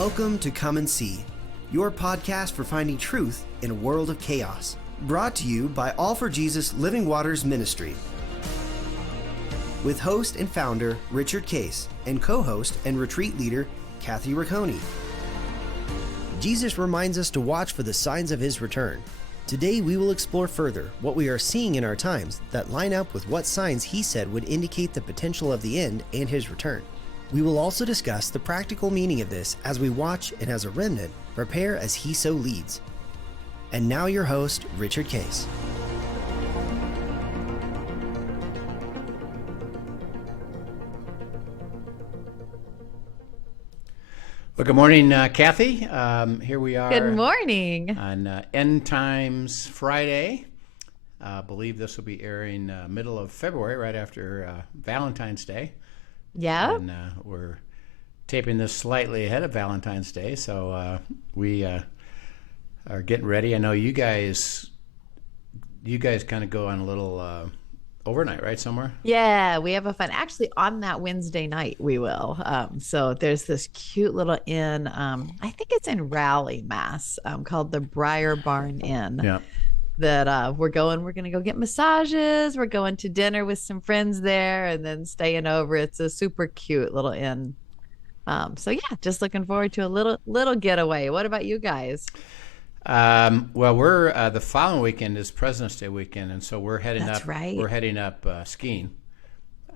Welcome to Come and See, your podcast for finding truth in a world of chaos. Brought to you by All for Jesus Living Waters Ministry. With host and founder Richard Case and co-host and retreat leader Kathy Ricconi. Jesus reminds us to watch for the signs of his return. Today we will explore further what we are seeing in our times that line up with what signs he said would indicate the potential of the end and his return. We will also discuss the practical meaning of this as we watch and as a remnant prepare as he so leads. And now your host, Richard Case. Well, good morning, Kathy. Here we are. Good morning. On End Times Friday. I believe this will be airing middle of February, right after Valentine's Day. Yeah. And we're taping this slightly ahead of Valentine's Day, so we are getting ready. I know you guys kind of go on a little overnight, right, somewhere? Yeah, we have a fun. Actually, on that Wednesday night, we will. So there's this cute little inn. I think it's in Raleigh, Mass, called the Briar Barn Inn. Yeah. That we're going to go get massages. We're going to dinner with some friends there and then staying over. It's a super cute little inn. So yeah, just looking forward to a little getaway. What about you guys? Well, we're the following weekend is President's Day weekend, and so we're heading That's up. right. We're heading up skiing.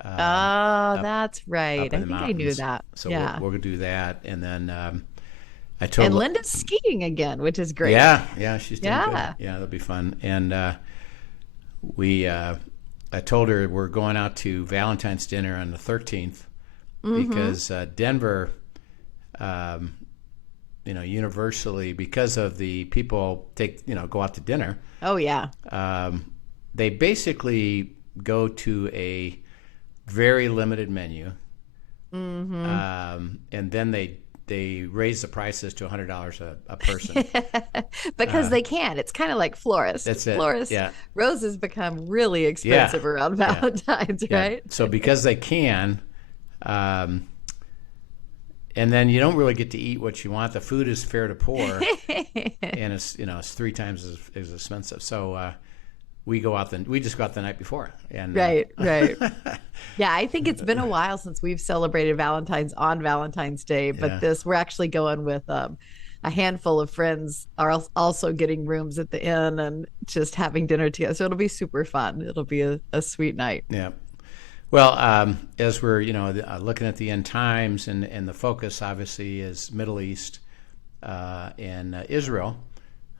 That's right. I think mountains. I knew that. So yeah. we're gonna do that, and then I told. And Linda's skiing again, which is great. Yeah, she's doing good. Yeah. Yeah, that'll be fun. And I told her we're going out to Valentine's dinner on the 13th because Denver, universally, because of the people go out to dinner. Oh yeah. They basically go to a very limited menu, and then they raise the prices to $100 a person. Because they can. It's kind of like florists. That's it. Florists, yeah. Roses become really expensive around Valentine's, right? So because they can, and then you don't really get to eat what you want. The food is fair to poor, and it's 3 times as expensive. So we just go out the night before. And right. Yeah, I think it's been a while since we've celebrated Valentine's on Valentine's Day, but we're actually going with a handful of friends are also getting rooms at the inn and just having dinner together. So it'll be super fun. It'll be a sweet night. Yeah. Well, as we're looking at the end times, and the focus obviously is Middle East and Israel.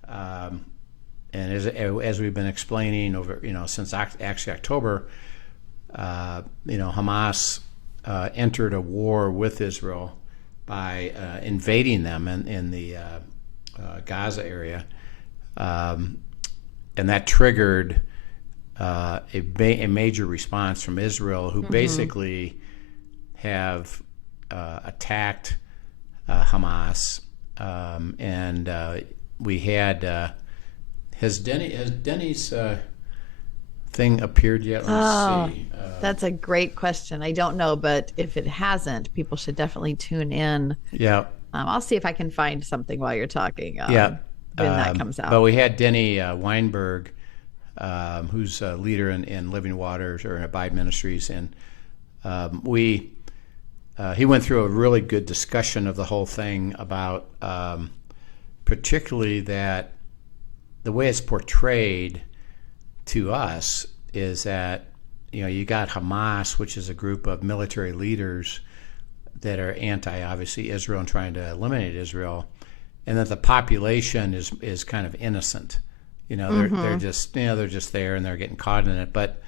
And as we've been explaining over, since actually October, Hamas entered a war with Israel by invading them in the Gaza area, and that triggered a major response from Israel, who basically have attacked Hamas, and we had. Has Denny's thing appeared yet? Let's see. That's a great question. I don't know, but if it hasn't, people should definitely tune in. Yeah. I'll see if I can find something while you're talking. When that comes out. But we had Denny Weinberg, who's a leader in Living Waters or in Abide Ministries, and he went through a really good discussion of the whole thing about particularly that the way it's portrayed to us is that you got Hamas, which is a group of military leaders that are obviously Israel and trying to eliminate Israel, and that the population is kind of innocent. They're just they're just there and they're getting caught in it. But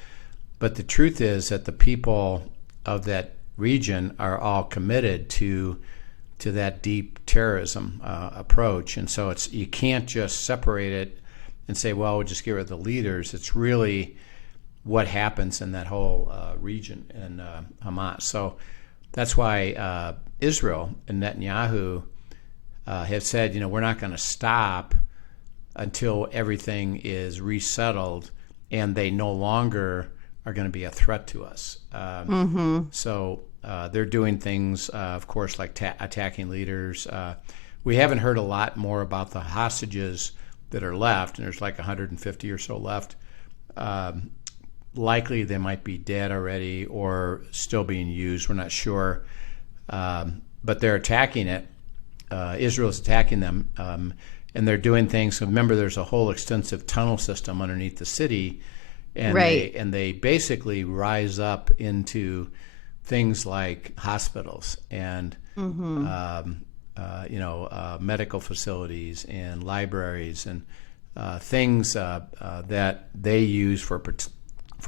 the truth is that the people of that region are all committed to that deep terrorism approach, and so you can't just separate it and say, well, we'll just get rid of the leaders. It's really what happens in that whole region and Hamas. So that's why Israel and Netanyahu have said, we're not going to stop until everything is resettled and they no longer are going to be a threat to us. So they're doing things, of course, like attacking leaders. We haven't heard a lot more about the hostages that are left, and there's like 150 or so left. Likely they might be dead already or still being used. We're not sure. But they're attacking it. Israel's attacking them, and they're doing things. So remember, there's a whole extensive tunnel system underneath the city, and they basically rise up into things like hospitals and medical facilities and libraries and things that they use for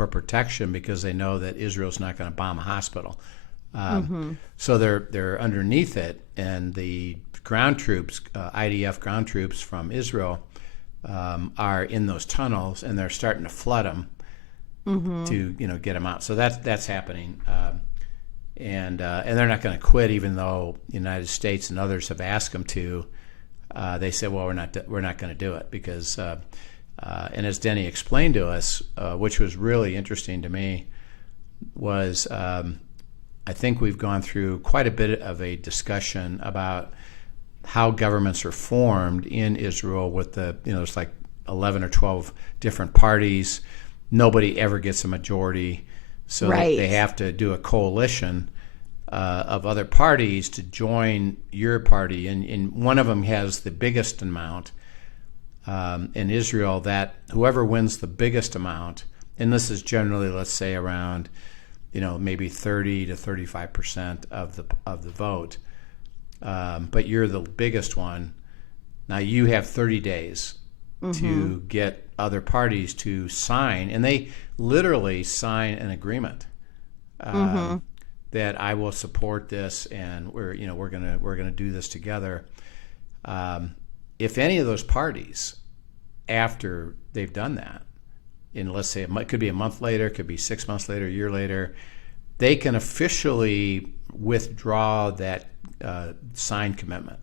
protection because they know that Israel's not going to bomb a hospital. So they're underneath it, and the ground troops, IDF ground troops from Israel, are in those tunnels, and they're starting to flood them to get them out. So that's happening, and they're not going to quit, even though the United States and others have asked them to. They said, well, we're not going to do it because, and as Denny explained to us, which was really interesting to me, was I think we've gone through quite a bit of a discussion about how governments are formed in Israel with there's like 11 or 12 different parties. Nobody ever gets a majority. So they have to do a coalition of other parties to join your party. And one of them has the biggest amount in Israel, that whoever wins the biggest amount, and this is generally, let's say, around maybe 30 to 35% of the vote, but you're the biggest one. Now you have 30 days to get other parties to sign, and they literally sign an agreement that I will support this, and we're gonna do this together. If any of those parties, after they've done that, and let's say it could be a month later, it could be 6 months later, a year later, they can officially withdraw that signed commitment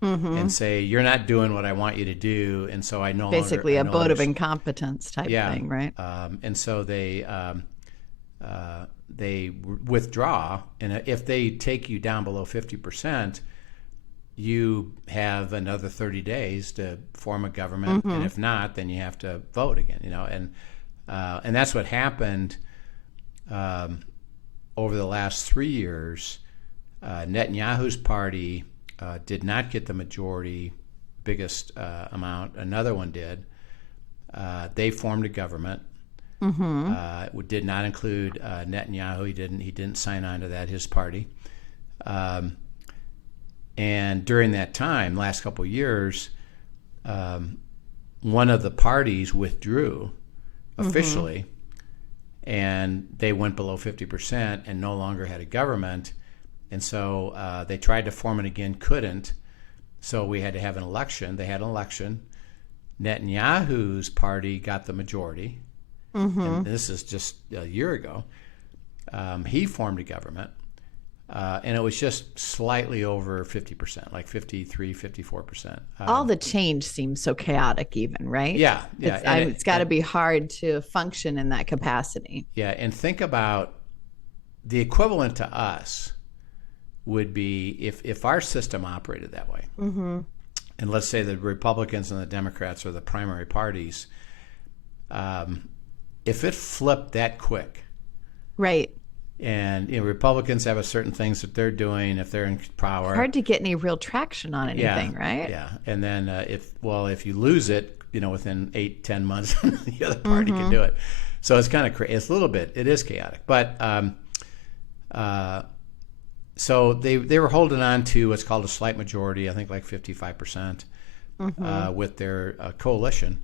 and say, you're not doing what I want you to do, and so I no longer... Basically a vote of incompetence type thing, right? And so they withdraw, and if they take you down below 50%, you have another 30 days to form a government, and if not, then you have to vote again. And that's what happened over the last 3 years. Netanyahu's party did not get the majority, biggest amount. Another one did. They formed a government. It did not include Netanyahu. He didn't sign on to that. His party. And during that time, last couple of years, one of the parties withdrew officially, and they went below 50% and no longer had a government. And so they tried to form it again, couldn't. So we had to have an election. They had an election. Netanyahu's party got the majority. And this is just a year ago. He formed a government. And it was just slightly over 50%, like 53, 54%. All the change seems so chaotic even, right? Yeah. It's got to be hard to function in that capacity. Yeah, and think about the equivalent to us would be if our system operated that way. And let's say the Republicans and the Democrats are the primary parties. If it flipped that quick. Right. And Republicans have a certain things that they're doing if they're in power. Hard to get any real traction on anything, right? Yeah, and then if you lose it, within 8-10 months, the other party can do it. So it's kind of it's a little bit. It is chaotic, but so they were holding on to what's called a slight majority. I think like 55% with their coalition.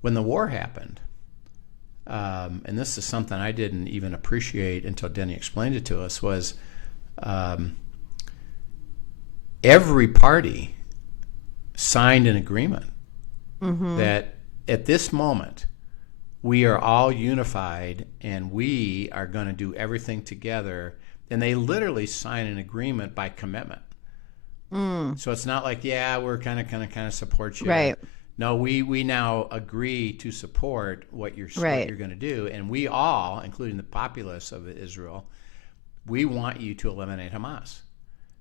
When the war happened. And this is something I didn't even appreciate until Denny explained it to us, was every party signed an agreement that at this moment we are all unified and we are going to do everything together. And they literally sign an agreement by commitment. So it's not like, we're kind of support you. Right. No, we now agree to support what you're going to do, and we all, including the populace of Israel, we want you to eliminate Hamas.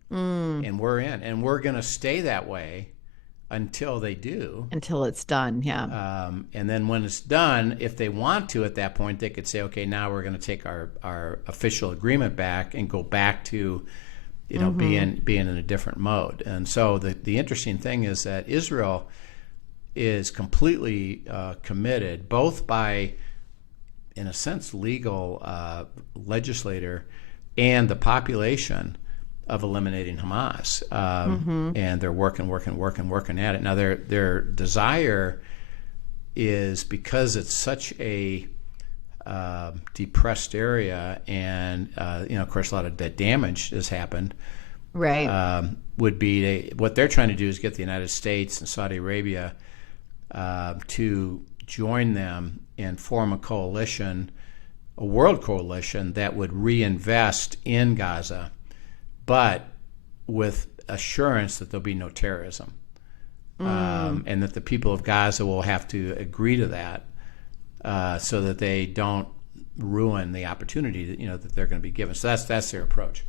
And we're in. And we're going to stay that way until they do. Until it's done, yeah. And then when it's done, if they want to at that point, they could say, okay, now we're going to take our official agreement back and go back to, being in a different mode. And so the interesting thing is that Israel is completely committed, both by, in a sense, legal legislator and the population, of eliminating Hamas, and they're working at it. Now, their desire is, because it's such a depressed area, and of course, a lot of damage has happened. Right. Would be what they're trying to do is get the United States and Saudi Arabia to join them and form a coalition, a world coalition that would reinvest in Gaza, but with assurance that there'll be no terrorism, and that the people of Gaza will have to agree to that, so that they don't ruin the opportunity that they're going to be given. So that's their approach.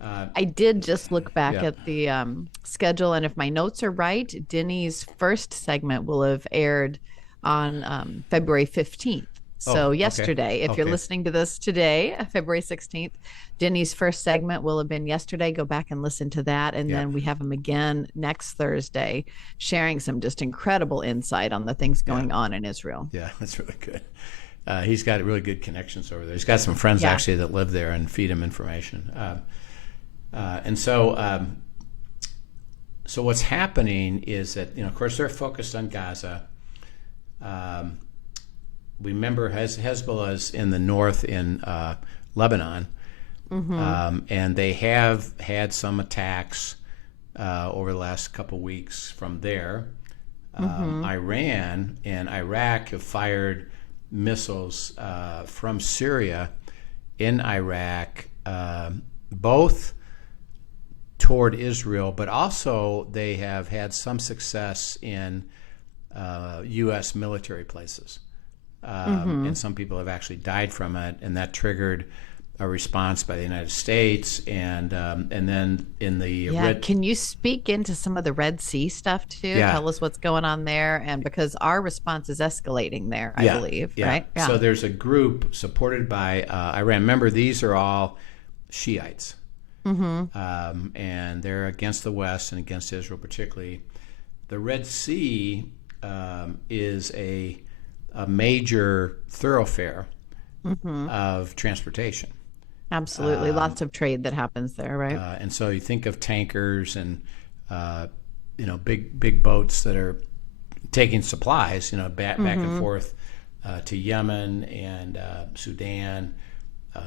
I did just look back at the schedule, and if my notes are right, Denny's first segment will have aired on February 15th. So yesterday, if you're listening to this today, February 16th, Denny's first segment will have been yesterday. Go back and listen to that. And then we have him again next Thursday, sharing some just incredible insight on the things going on in Israel. Yeah, that's really good. He's got really good connections over there. He's got some friends actually that live there and feed him information. And so what's happening is that, of course, they're focused on Gaza. We remember Hezbollah's in the north in Lebanon, and they have had some attacks over the last couple weeks from there. Iran and Iraq have fired missiles from Syria in Iraq, both toward Israel, but also they have had some success in U.S. military places. And some people have actually died from it, and that triggered a response by the United States, and then in the Can you speak into some of the Red Sea stuff too? Tell us what's going on there, and because our response is escalating there, I believe, right? Yeah. So there's a group supported by Iran. Remember, these are all Shiites, and they're against the West and against Israel particularly. The Red Sea is a major thoroughfare of transportation. Absolutely. Lots of trade that happens there, right? And so you think of tankers and, big boats that are taking supplies, back and forth to Yemen and Sudan,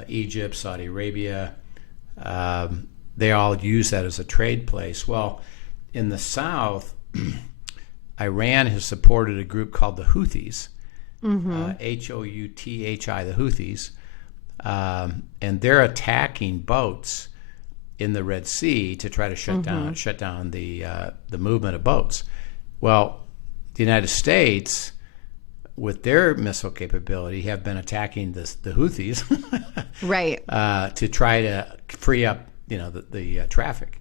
Egypt, Saudi Arabia. They all use that as a trade place. Well, in the south, Iran has supported a group called the Houthis, Houthi, the Houthis, and they're attacking boats in the Red Sea to try to shut down the movement of boats. Well, the United States, with their missile capability, have been attacking the Houthis, right, to try to free up the traffic.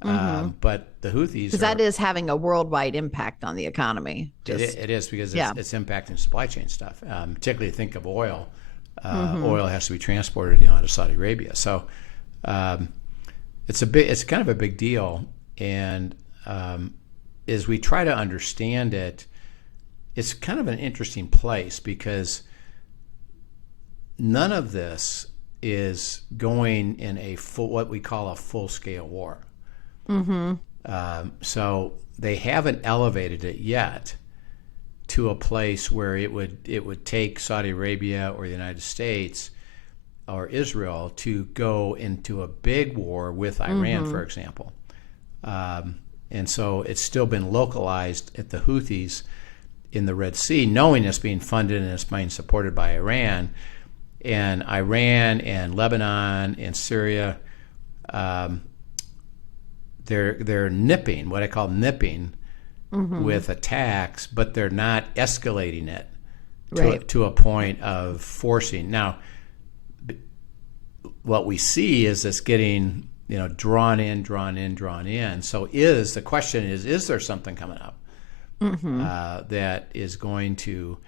But the Houthis, because that is having a worldwide impact on the economy. It is, because it's impacting supply chain stuff. Particularly think of oil. Oil has to be transported, out of Saudi Arabia. So it's kind of a big deal. And as we try to understand it, it's kind of an interesting place, because none of this is going in what we call a full-scale war. So they haven't elevated it yet to a place where it would take Saudi Arabia or the United States or Israel to go into a big war with Iran, for example. And so it's still been localized at the Houthis in the Red Sea, knowing it's being funded and it's being supported by Iran. And Iran and Lebanon and Syria, they're nipping, what I call nipping, with attacks, but they're not escalating it to a point of forcing. Now, what we see is this getting, drawn in. So the question is there something coming up that is going to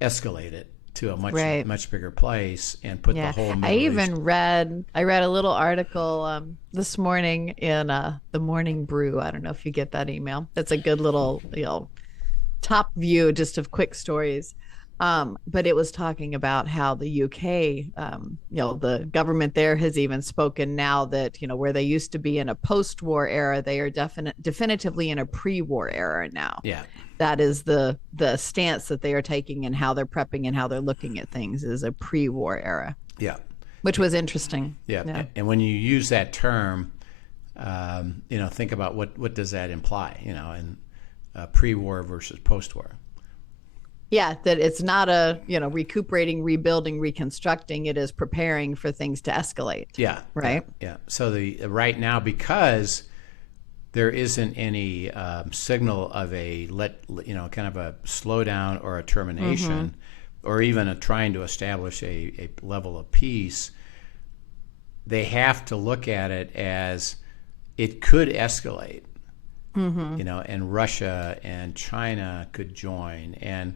escalate it to a much bigger place and put the whole Middle East. I read a little article this morning in the Morning Brew. I don't know if you get that email. That's a good little top view just of quick stories. But it was talking about how the UK, the government there has even spoken now that, where they used to be in a post-war era, they are definitively in a pre-war era now. Yeah. That is the stance that they are taking and how they're prepping and how they're looking at things is a pre-war era. Yeah. Which was interesting. Yeah. And when you use that term, think about what does that imply, in pre-war versus post-war. Yeah, that it's not a, recuperating, rebuilding, reconstructing. It is preparing for things to escalate. Yeah. Right? Yeah. So right now, because there isn't any signal of a kind of a slowdown or a termination, or even trying to establish a level of peace, they have to look at it as it could escalate. And Russia and China could join, and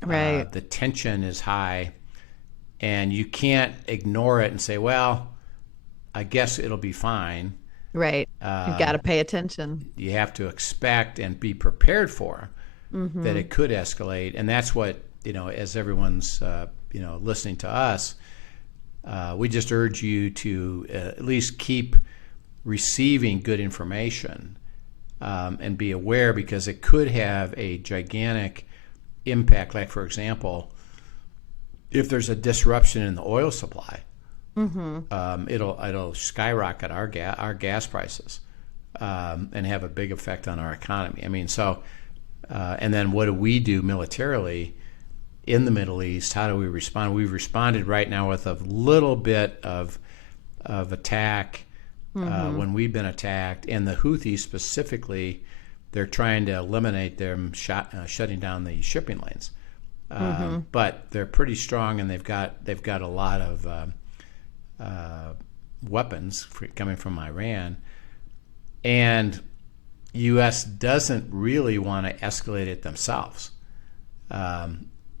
the tension is high, and you can't ignore it and say, well, I guess it'll be fine. Right. You've got to pay attention. You have to expect and be prepared for that it could escalate. And that's what, as everyone's, listening to us, we just urge you to at least keep receiving good information and be aware, because it could have a gigantic impact. Like, for example, if there's a disruption in the oil supply, it'll skyrocket our gas prices and have a big effect on our economy. I mean, and then what do we do militarily in the Middle East? How do we respond? We've responded right now with a little bit of attack when we've been attacked, and the Houthis specifically, they're trying to eliminate them shutting down the shipping lanes. But they're pretty strong, and they've got a lot of weapons coming from Iran, and U.S. doesn't really want to escalate it themselves.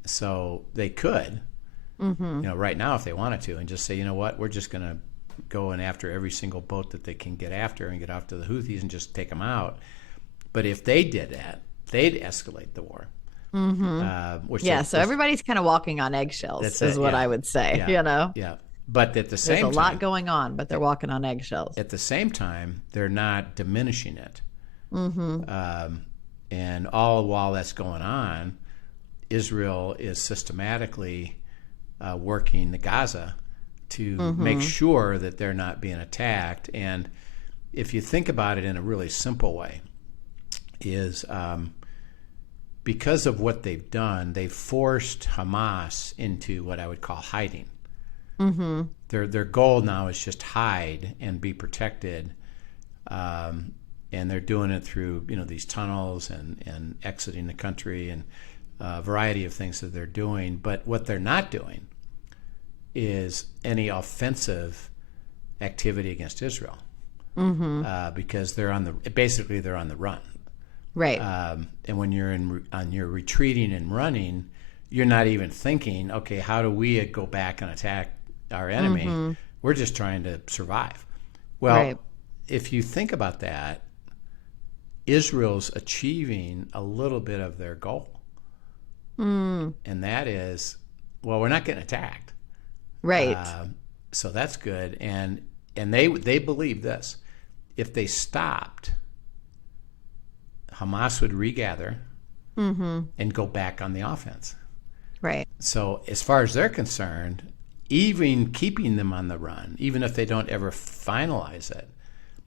So they could, right now if they wanted to, and just say, you know what, we're just going to go in after every single boat that they can get after and get after the Houthis and just take them out. But if they did that, they'd escalate the war. So everybody's kind of walking on eggshells, is what I would say. Yeah. But at the same time, there's a lot going on, but they're walking on eggshells. At the same time, they're not diminishing it. And all while that's going on, Israel is systematically working the Gaza to make sure that they're not being attacked. And if you think about it in a really simple way, is because of what they've done, they've forced Hamas into what I would call hiding. Their goal now is just hide and be protected, and they're doing it through these tunnels and exiting the country and a variety of things that they're doing. But what they're not doing is any offensive activity against Israel, because they're on the run. Right. And when you're retreating and running, you're not even thinking, okay, how do we go back and attack our enemy? We're just trying to survive. Well, if you think about that, Israel's achieving a little bit of their goal. And that is, well, we're not getting attacked. Right. So that's good. And they believe this. If they stopped, Hamas would regather and go back on the offense. Right. So as far as they're concerned, even keeping them on the run, even if they don't ever finalize it,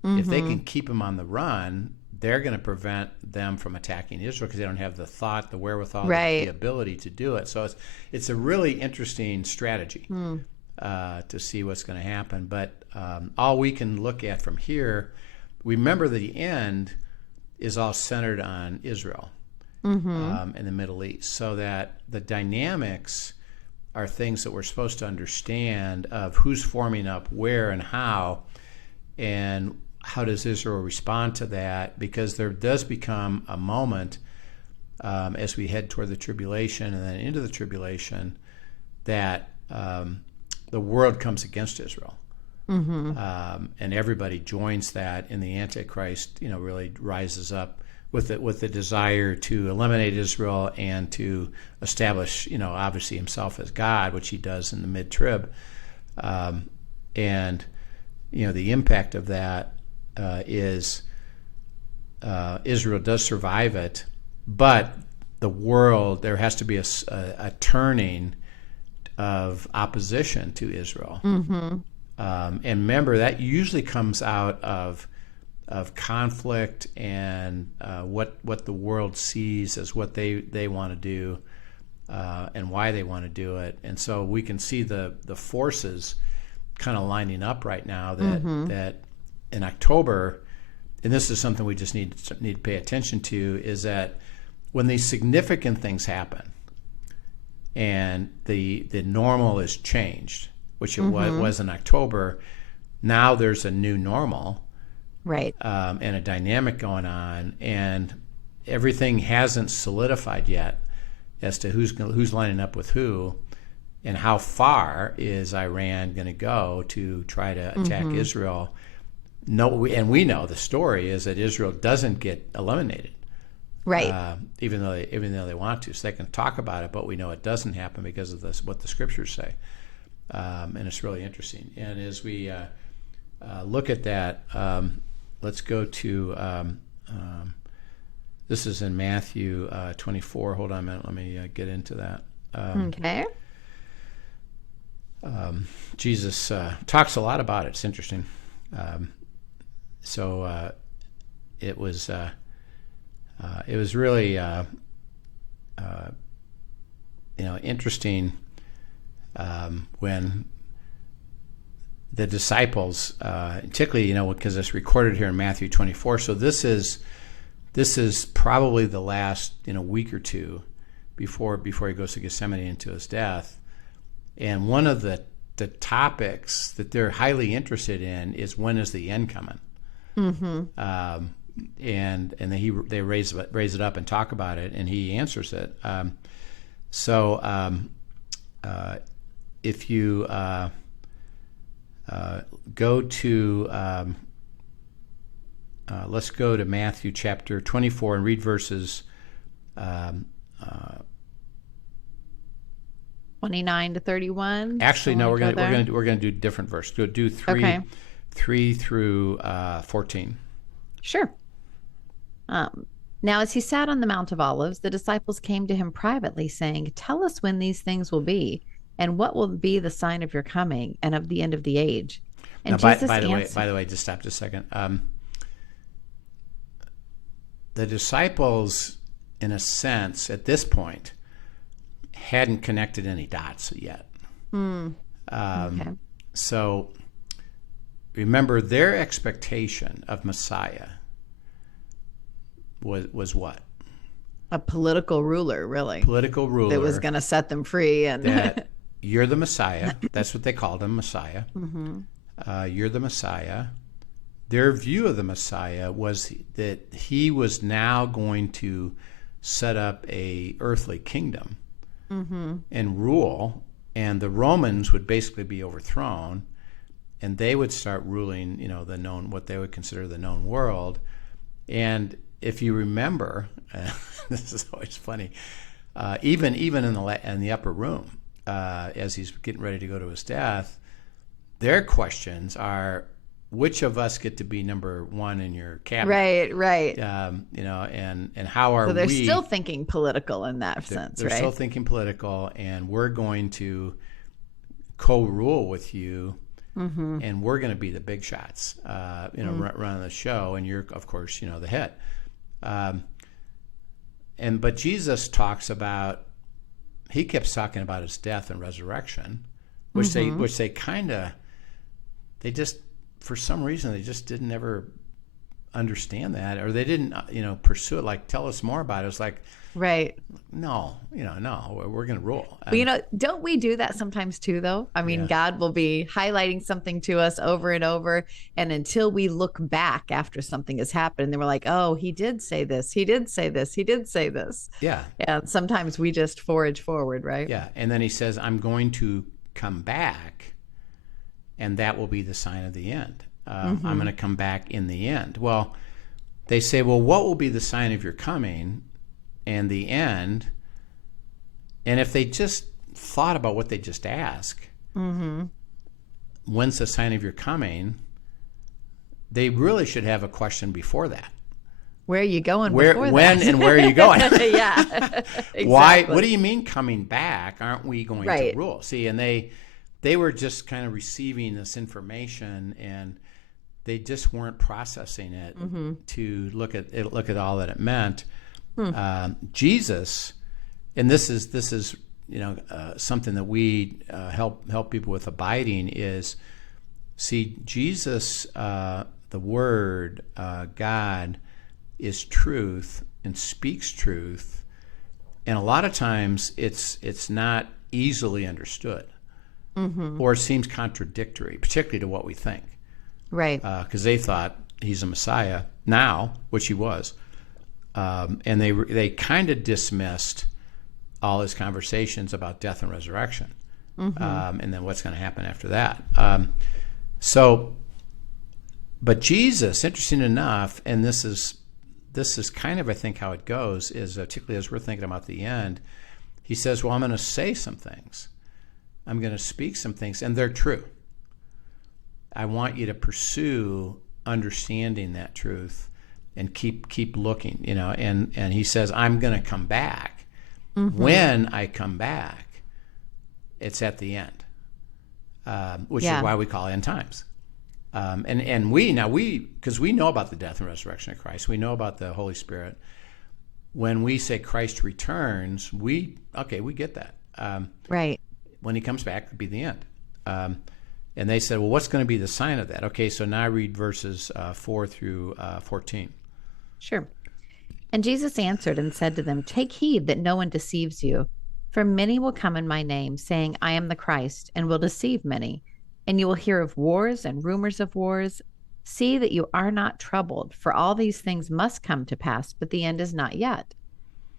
if they can keep them on the run, they're going to prevent them from attacking Israel because they don't have the thought, the wherewithal, the ability to do it. So it's a really interesting strategy to see what's going to happen. But all we can look at from here, remember the end is all centered on Israel in the Middle East, so that the dynamics are things that we're supposed to understand of who's forming up where and how does Israel respond to that, because there does become a moment as we head toward the tribulation and then into the tribulation that the world comes against Israel. And everybody joins that, and the Antichrist, really rises up with the desire to eliminate Israel and to establish, obviously himself as God, which he does in the mid-trib. And the impact of that is Israel does survive it, but the world, there has to be a turning of opposition to Israel. And remember, that usually comes out of conflict and what the world sees as what they want to do and why they want to do it. And so we can see the forces kind of lining up right now that in October, and this is something we just need to pay attention to, is that when these significant things happen and the normal is changed, which it was in October, now there's a new normal, right? And a dynamic going on, and everything hasn't solidified yet as to who's lining up with who, and how far is Iran going to go to try to attack Israel. And we know the story is that Israel doesn't get eliminated, right? Even though they want to, so they can talk about it, but we know it doesn't happen because of what the scriptures say. And it's really interesting. And as we look at that, let's go to this is in Matthew 24. Hold on a minute. Let me get into that. Okay. Jesus talks a lot about it. It's interesting. So it was really interesting. When the disciples, particularly, because it's recorded here in Matthew 24, so this is probably the last week or two before he goes to Gethsemane into his death, and one of the topics that they're highly interested in is, when is the end coming? And then they raise it up and talk about it, and he answers it. If you go to, let's go to Matthew chapter 24 and read verses 29 to 31. Actually, no, we're gonna do different verse. Do 3 through 14. Sure. Now, as he sat on the Mount of Olives, the disciples came to him privately, saying, "Tell us when these things will be, and what will be the sign of your coming and of the end of the age?" And now, Jesus by the way, just stop just a second. The disciples, in a sense, at this point, hadn't connected any dots yet. Okay. So remember, their expectation of Messiah was what? A political ruler, really. Political ruler. That was going to set them free. And that you're the Messiah. That's what they called him, Messiah. You're the Messiah. Their view of the Messiah was that he was now going to set up a earthly kingdom and rule, and the Romans would basically be overthrown, and they would start ruling, what they would consider the known world. And if you remember, this is always funny, even in the upper room, as he's getting ready to go to his death, their questions are, which of us get to be number one in your cabinet? Right. And how are we? So they're still thinking political in that sense, they're right? still thinking political, and we're going to co-rule with you, and we're going to be the big shots, running the show, and you're, of course, the head. But Jesus talks about, he keeps talking about his death and resurrection, which they kind of, they just, for some reason, they just didn't ever understand that, or they didn't, pursue it. Like, tell us more about it. It's like, right. No, we're going to rule. But don't we do that sometimes too, though? I mean, God will be highlighting something to us over and over. And until we look back after something has happened, then we're like, oh, he did say this. He did say this. He did say this. Yeah. And sometimes we just forage forward, right? Yeah. And then he says, I'm going to come back, and that will be the sign of the end. I'm going to come back in the end. Well, they say, well, what will be the sign of your coming and the end? And if they just thought about what they just asked, when's the sign of your coming? They really should have a question before that. Where are you going? When and where are you going? Yeah. Exactly. Why? What do you mean coming back? Aren't we going right. to rule? See, and they were just kind of receiving this information, and they just weren't processing it to look at all that it meant. Jesus, and this is something that we help people with abiding is, see, Jesus, the Word, God, is truth and speaks truth, and a lot of times it's not easily understood, or it seems contradictory, particularly to what we think. Right. Because they thought he's a Messiah now, which he was. And they kind of dismissed all his conversations about death and resurrection, and then what's going to happen after that. But Jesus, interesting enough, and this is kind of, I think, how it goes, is particularly as we're thinking about the end, he says, well, I'm going to say some things. I'm going to speak some things, and they're true. I want you to pursue understanding that truth and keep looking, and he says, I'm going to come back. When I come back, it's at the end, which is why we call end times. And because we know about the death and resurrection of Christ, we know about the Holy Spirit. When we say Christ returns, we get that. Right. When he comes back, it'll be the end. And they said, well, what's going to be the sign of that? Okay, so now I read verses 4 through 14. Sure. And Jesus answered and said to them, take heed that no one deceives you. For many will come in my name, saying, I am the Christ, and will deceive many. And you will hear of wars and rumors of wars. See that you are not troubled, for all these things must come to pass, but the end is not yet.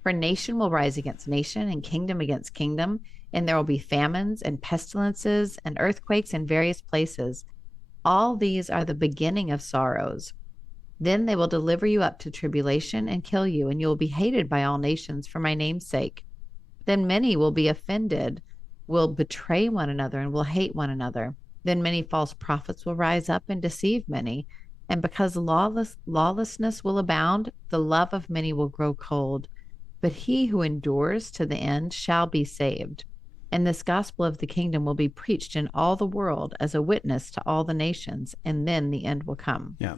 For nation will rise against nation, and kingdom against kingdom, and there will be famines and pestilences and earthquakes in various places. All these are the beginning of sorrows. Then they will deliver you up to tribulation and kill you, and you will be hated by all nations for my name's sake. Then many will be offended, will betray one another, and will hate one another. Then many false prophets will rise up and deceive many. And because lawlessness will abound, the love of many will grow cold. But he who endures to the end shall be saved. And this gospel of the kingdom will be preached in all the world as a witness to all the nations, and then the end will come. Yeah.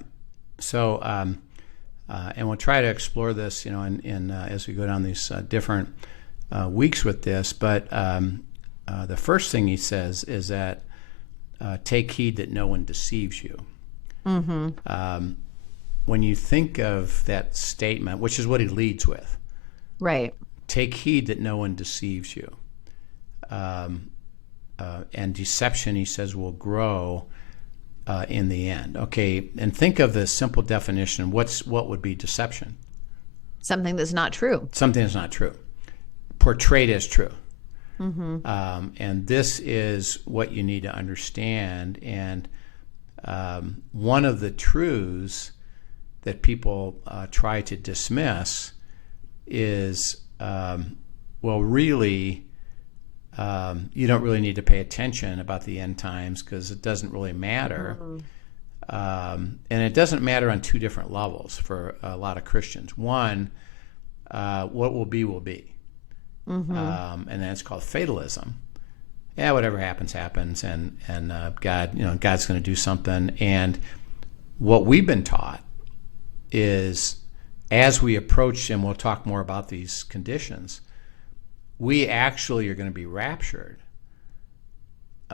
So, and we'll try to explore this, in as we go down these different weeks with this. But the first thing he says is that take heed that no one deceives you. When you think of that statement, which is what he leads with, right? Take heed that no one deceives you. And deception, he says, will grow in the end. Okay, and think of the simple definition. What would be deception? Something that's not true. Something that's not true. Portrayed as true. And this is what you need to understand. And one of the truths that people try to dismiss is, really, you don't really need to pay attention about the end times because it doesn't really matter. And it doesn't matter on two different levels for a lot of Christians. One, what will be, will be. And then it's called fatalism. Yeah, whatever happens, happens, and God, God's going to do something. And what we've been taught is, as we approach, and we'll talk more about these conditions, we actually are going to be raptured,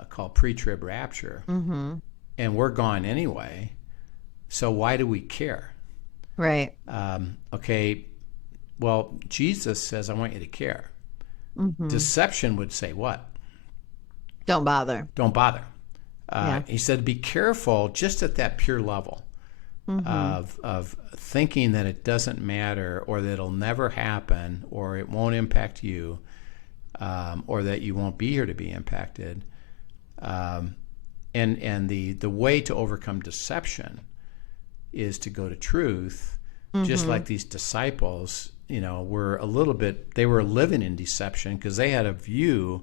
called pre-trib rapture, and we're gone anyway. So why do we care? Right. Okay, well, Jesus says, I want you to care. Deception would say what? Don't bother. Don't bother. Yeah. He said, be careful just at that pure level of thinking that it doesn't matter, or that it'll never happen, or it won't impact you, or that you won't be here to be impacted. And the way to overcome deception is to go to truth, just like these disciples, were they were living in deception because they had a view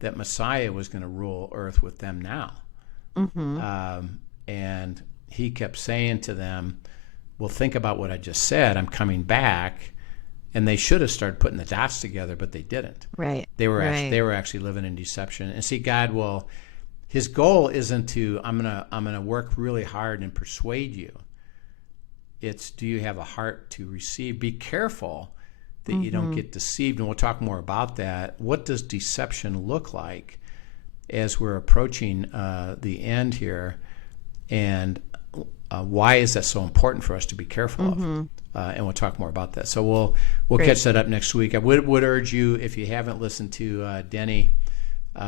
that Messiah was going to rule earth with them now. And he kept saying to them, well, think about what I just said. I'm coming back. And they should have started putting the dots together, but they didn't. Right. They were actually living in deception. And see, God his goal isn't to, I'm gonna work really hard and persuade you. It's, do you have a heart to receive? Be careful that you don't get deceived. And we'll talk more about that. What does deception look like as we're approaching the end here? And why is that so important for us to be careful of? And we'll talk more about that. So we'll catch that up next week. I would urge you, if you haven't listened to Denny,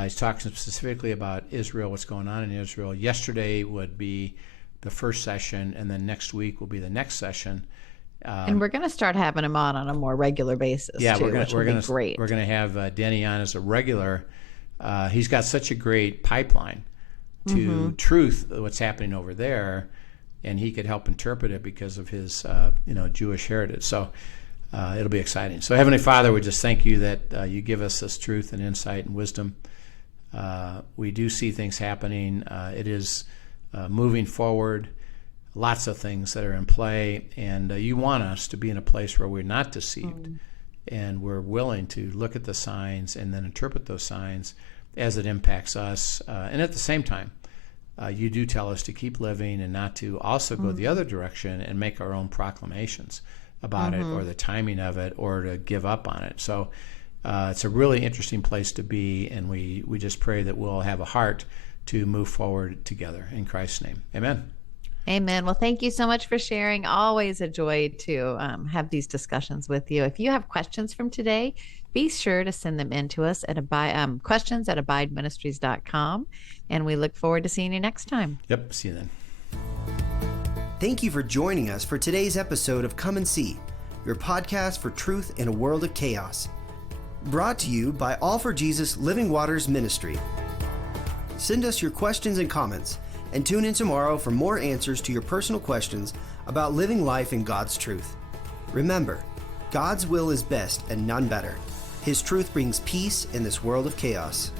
he's talking specifically about Israel, what's going on in Israel. Yesterday would be the first session, and then next week will be the next session. And we're going to start having him on a more regular basis. Yeah, too, we're going to to have Denny on as a regular. He's got such a great pipeline to truth, what's happening over there, and he could help interpret it because of his Jewish heritage. So it'll be exciting. So Heavenly Father, we just thank you that you give us this truth and insight and wisdom. We do see things happening. It is moving forward, lots of things that are in play, and you want us to be in a place where we're not deceived, and we're willing to look at the signs and then interpret those signs as it impacts us. And at the same time, you do tell us to keep living and not to also go the other direction and make our own proclamations about it, or the timing of it, or to give up on it. So it's a really interesting place to be, and we just pray that we'll have a heart to move forward together. In Christ's name, amen. Amen. Well, thank you so much for sharing. Always a joy to have these discussions with you. If you have questions from today, be sure to send them in to us at questions@abideministries.com. And we look forward to seeing you next time. Yep. See you then. Thank you for joining us for today's episode of Come and See, your podcast for truth in a world of chaos. Brought to you by All for Jesus Living Waters Ministry. Send us your questions and comments, and tune in tomorrow for more answers to your personal questions about living life in God's truth. Remember, God's will is best and none better. His truth brings peace in this world of chaos.